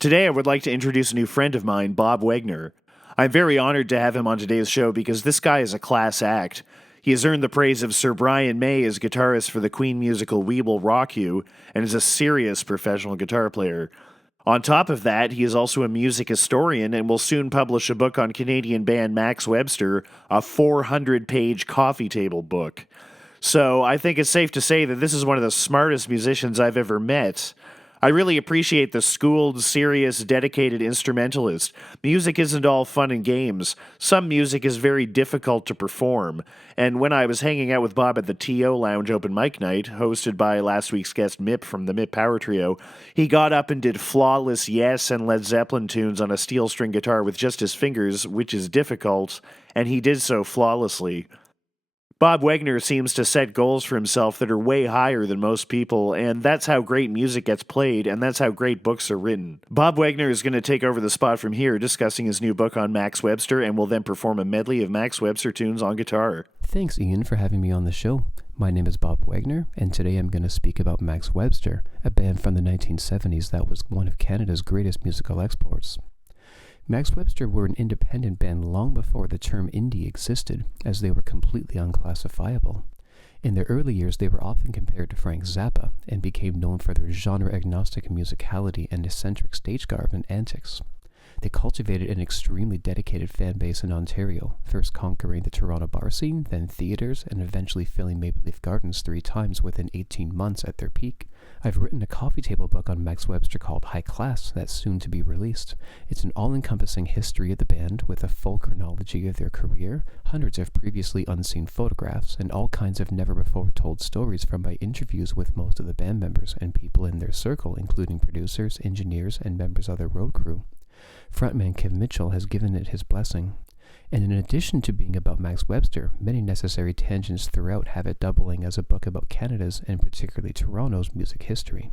Today, I would like to introduce a new friend of mine, Bob Wegner. I'm very honored to have him on today's show because this guy is a class act. He has earned the praise of Sir Brian May as guitarist for the Queen musical We Will Rock You and is a serious professional guitar player. On top of that, he is also a music historian and will soon publish a book on Canadian band Max Webster, a 400-page coffee table book. So I think it's safe to say that this is one of the smartest musicians I've ever met. I really appreciate the schooled, serious, dedicated instrumentalist. Music isn't all fun and games. Some music is very difficult to perform. And when I was hanging out with Bob at the TO Lounge open mic night, hosted by last week's guest Mip from the Mip Power Trio, he got up and did flawless Yes and Led Zeppelin tunes on a steel string guitar with just his fingers, which is difficult, and he did so flawlessly. Bob Wegner seems to set goals for himself that are way higher than most people, and that's how great music gets played, and that's how great books are written. Bob Wegner is going to take over the spot from here, discussing his new book on Max Webster, and will then perform a medley of Max Webster tunes on guitar. Thanks, Ian, for having me on the show. My name is Bob Wegner, and today I'm going to speak about Max Webster, a band from the 1970s that was one of Canada's greatest musical exports. Max Webster were an independent band long before the term indie existed, as they were completely unclassifiable. In their early years, they were often compared to Frank Zappa, and became known for their genre-agnostic musicality and eccentric stage garb and antics. They cultivated an extremely dedicated fan base in Ontario, first conquering the Toronto bar scene, then theaters, and eventually filling Maple Leaf Gardens 3 times within 18 months at their peak. I've written a coffee table book on Max Webster called High Class that's soon to be released. It's an all-encompassing history of the band with a full chronology of their career, hundreds of previously unseen photographs, and all kinds of never-before-told stories from my interviews with most of the band members and people in their circle, including producers, engineers, and members of their road crew. Frontman Kev Mitchell has given it his blessing. And in addition to being about Max Webster, many necessary tangents throughout have it doubling as a book about Canada's, and particularly Toronto's, music history.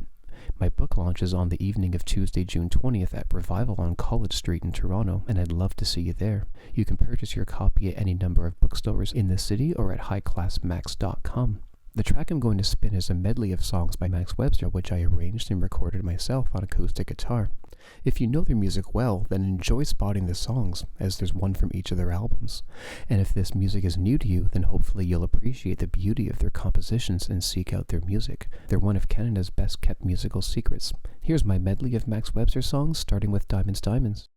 My book launches on the evening of Tuesday, June 20th at Revival on College Street in Toronto, and I'd love to see you there. You can purchase your copy at any number of bookstores in the city or at highclassmax.com. The track I'm going to spin is a medley of songs by Max Webster, which I arranged and recorded myself on acoustic guitar. If you know their music well, then enjoy spotting the songs, as there's one from each of their albums. And if this music is new to you, then hopefully you'll appreciate the beauty of their compositions and seek out their music. They're one of Canada's best-kept musical secrets. Here's my medley of Max Webster songs, starting with Diamonds, Diamonds.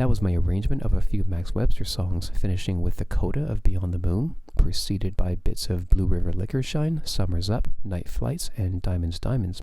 That was my arrangement of a few Max Webster songs, finishing with the coda of Beyond the Moon, preceded by bits of Blue River Liquor Shine, Summer's Up, Night Flights, and Diamonds Diamonds.